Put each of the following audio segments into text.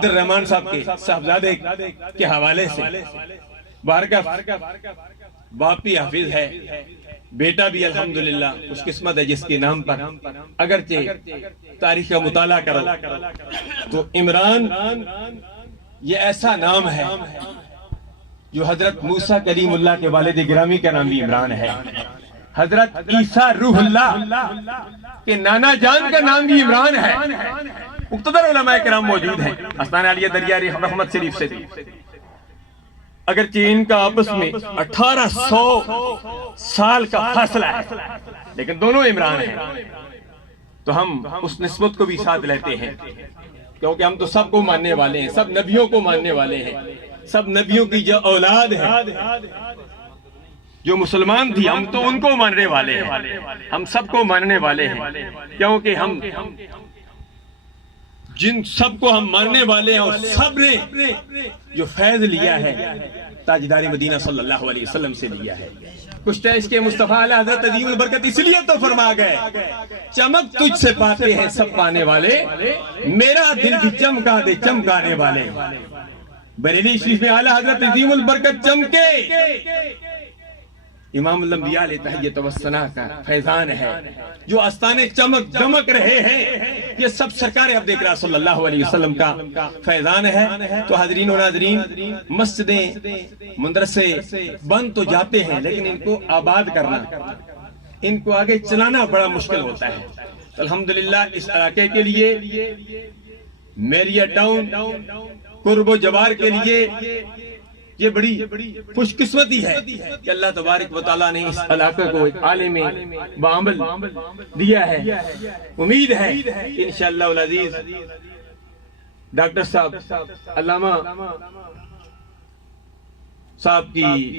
عبد الرحمان صاحب کے صاحبزادے کے حوالے سے بارکہ باپ بھی حافظ ہے، بیٹا بھی الحمدللہ اس قسمت ہے جس کے نام پر اگرچہ تاریخ کا مطالعہ کرو تو عمران یہ ایسا نام ہے جو حضرت موسیٰ کلیم اللہ کے والد گرامی کا نام بھی عمران ہے، حضرت عیسیٰ روح اللہ کے نانا جان کا نام بھی عمران ہے۔ مقتدر علماء کرام موجود ہیں، استان عالیہ دریا رحمت شریف سے اگرچہ ان کا آپس میں 1800 سال کا فاصلہ ہے لیکن دونوں عمران ہیں، تو ہم اس نسبت کو بھی ساتھ لیتے ہیں کیونکہ ہم تو سب کو ماننے والے ہیں، سب نبیوں کو ماننے والے ہیں، سب نبیوں کی جو اولاد ہے جو مسلمان تھی ہم تو ان کو ماننے والے ہیں، ہم سب کو ماننے والے ہیں کیونکہ ہم جن سب کو ہم ماننے والے ہیں اور سب نے جو فیض لیا ہے تاجدار مدینہ صلی اللہ علیہ وسلم سے لیا ہے۔ کچھ اس کے مصطفیٰ علیہ حضرت عظیم البرکت اس لیے تو فرما گئے چمک تجھ سے پاتے ہیں سب پانے والے، میرا دل بھی چمکا دے چمکانے والے۔ بریلی شریف میں اعلیٰ حضرت عظیم البرکت چمکے امام الانبیاء علیہ تحیت و ثنا کا فیضان ہے جو آستانے چمک دمک رہے ہیں، یہ سب سرکار عبد اکرام صلی اللہ علیہ وسلم کا فیضان ہے۔ تو حاضرین و ناظرین، مسجدیں مدرسے بند تو جاتے ہیں لیکن ان کو آباد کرنا، ان کو آگے چلانا بڑا مشکل ہوتا ہے۔ تو الحمدللہ اس علاقے کے لیے، میریا ٹاؤن قرب و جوار کے لیے یہ بڑی خوش قسمتی ہے کہ اللہ تبارک و تعالیٰ نے اس علاقے کو ایک عالم بعمل دیا ہے۔ امید ہے کہ انشاءاللہ العزیز ڈاکٹر صاحب علامہ صاحب کی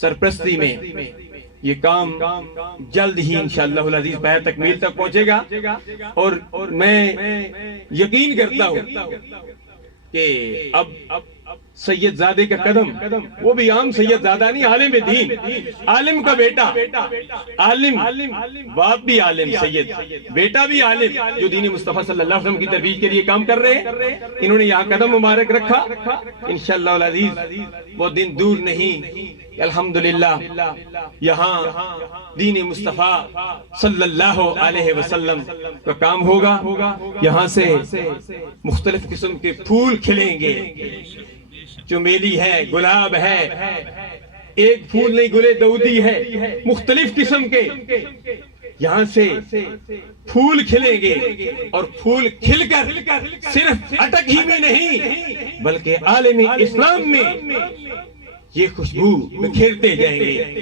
سرپرستی میں یہ کام جلد ہی انشاءاللہ العزیز بہر تکمیل تک پہنچے گا، اور میں یقین کرتا ہوں کہ اب سید زادے کا قدم، وہ بھی عام سید زادہ نہیں، عالم دین، عالم کا بیٹا، عالم باپ بھی عالم سید، بیٹا بھی عالم، جو دین مصطفیٰ صلی اللہ علیہ وسلم کی ترویج کے لیے کام کر رہے ہیں، انہوں نے یہاں قدم مبارک رکھا۔ انشاءاللہ العزیز وہ دن دور نہیں، الحمدللہ یہاں دین مصطفیٰ صلی اللہ علیہ وسلم کا کام ہوگا، یہاں سے مختلف قسم کے پھول کھلیں گے، چمیلی ہے، گلاب ہے، ایک پھول نہیں گلے دودی ہے، مختلف قسم کے یہاں سے پھول کھلیں گے، اور پھول کھل کر صرف اٹک ہی میں نہیں بلکہ عالم اسلام میں یہ خوشبو بکھیرتے جائیں گے۔